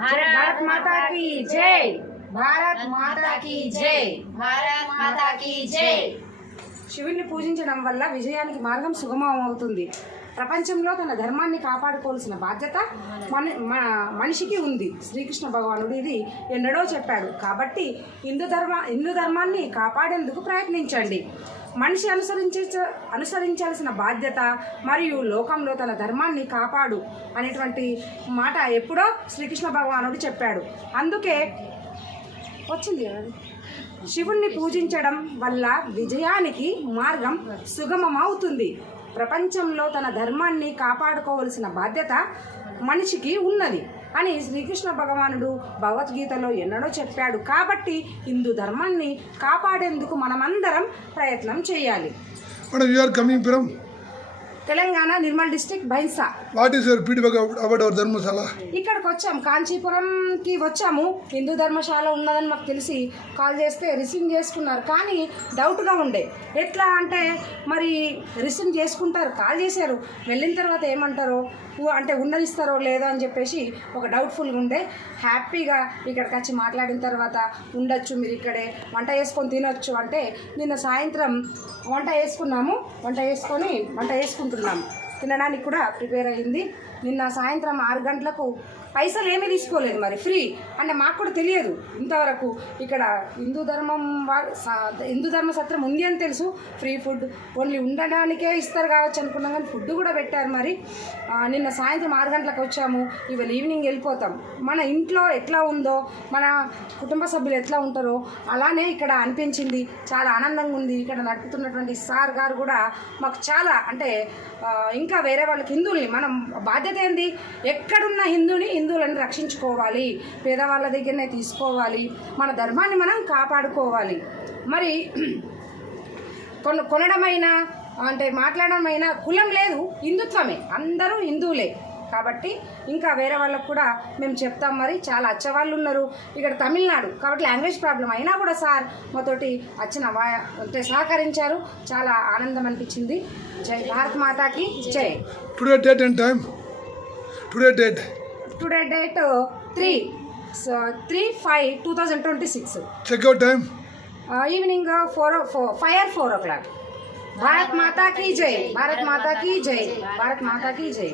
भारत माता की जय, भारत माता की जय, भारत माता की जय. శివుని పూజించడం వల్ల విజయానికి మార్గం సుగమం అవుతుంది. ప్రపంచంలో తన ధర్మాన్ని కాపాడుకోవాల్సిన బాధ్యత మనిషికి ఉంది. శ్రీకృష్ణ భగవానుడు ఇది ఎన్నడో చెప్పాడు. కాబట్టి హిందూ ధర్మాన్ని కాపాడేందుకు ప్రయత్నించండి. మనిషి అనుసరించాల్సిన బాధ్యత మరియు లోకంలో తన ధర్మాన్ని కాపాడు అనేటువంటి మాట ఎప్పుడో శ్రీకృష్ణ భగవానుడు చెప్పాడు. అందుకే వచ్చింది శివుణ్ణి పూజించడం వల్ల విజయానికి మార్గం సుగమమవుతుంది. ప్రపంచంలో తన ధర్మాన్ని కాపాడుకోవలసిన బాధ్యత మనిషికి ఉన్నది అని శ్రీకృష్ణ భగవానుడు భగవద్గీతలో ఎన్నడో చెప్పాడు. కాబట్టి హిందూ ధర్మాన్ని కాపాడేందుకు మనమందరం ప్రయత్నం చేయాలి. Telangana Nirmal district Bhainsa. What is your feedback about our Dharamshala? ఇక్కడికి వచ్చాం, కాంచీపురంకి వచ్చాము. హిందూ ధర్మశాల ఉన్నదని మాకు తెలిసి కాల్ చేస్తే రిసీవ్ చేసుకున్నారు. కానీ డౌట్గా ఉండే, ఎట్లా అంటే మరి రిసీవ్ చేసుకుంటారు, కాల్ చేశారు, వెళ్ళిన తర్వాత ఏమంటారో అంటే ఉండనిస్తారో లేదో అని చెప్పేసి ఒక డౌట్ఫుల్గా ఉండే. హ్యాపీగా ఇక్కడికి వచ్చి మాట్లాడిన తర్వాత ఉండొచ్చు, మీరు ఇక్కడే వంట చేసుకొని తినొచ్చు అంటే నిన్న సాయంత్రం వంట వేసుకుంటున్నాం. తినడానికి కూడా ప్రిపేర్ అయ్యింది. నిన్న సాయంత్రం 6 గంటలకు పైసలు ఏమీ తీసుకోలేదు, మరి ఫ్రీ అంటే మాకు కూడా తెలియదు ఇంతవరకు. ఇక్కడ హిందూ ధర్మ సత్రం ఉంది అని తెలుసు. ఫ్రీ ఫుడ్ ఓన్లీ ఉండడానికే ఇస్తారు కావచ్చు అనుకున్నాం, కానీ ఫుడ్ కూడా పెట్టారు. మరి నిన్న సాయంత్రం 6 గంటలకు వచ్చాము, ఇవాళ ఈవినింగ్ వెళ్ళిపోతాం. మన ఇంట్లో ఎట్లా ఉందో, మన కుటుంబ సభ్యులు ఎట్లా ఉంటారో అలానే ఇక్కడ అనిపించింది. చాలా ఆనందంగా ఉంది. ఇక్కడ నడుపుతున్నటువంటి సార్ గారు కూడా మాకు చాలా అంటే ఇంకా వేరే వాళ్ళకి హిందువుల్ని మనం బాధ్యత ఏంది, ఎక్కడున్న హిందువులను రక్షించుకోవాలి, పేదవాళ్ళ దగ్గరనే తీసుకోవాలి, మన ధర్మాన్ని మనం కాపాడుకోవాలి. మరి కొనడమైనా అంటే మాట్లాడమైనా కులం లేదు, హిందుత్వమే, అందరూ హిందువులే. కాబట్టి ఇంకా వేరే వాళ్ళకు కూడా మేము చెప్తాం. మరి చాలా అచ్చవాళ్ళు ఉన్నారు ఇక్కడ తమిళనాడు, కాబట్టి లాంగ్వేజ్ ప్రాబ్లం అయినా కూడా సార్ మాతోటి అంటే సహకరించారు. చాలా ఆనందం అనిపించింది. జై భారత్ మాతాకి జై. Today date and time? Today date 3/5/2026. Checkout time evening 4 o'clock. Bharat माता की जय, भारत माता की जय, भारत माता की जय.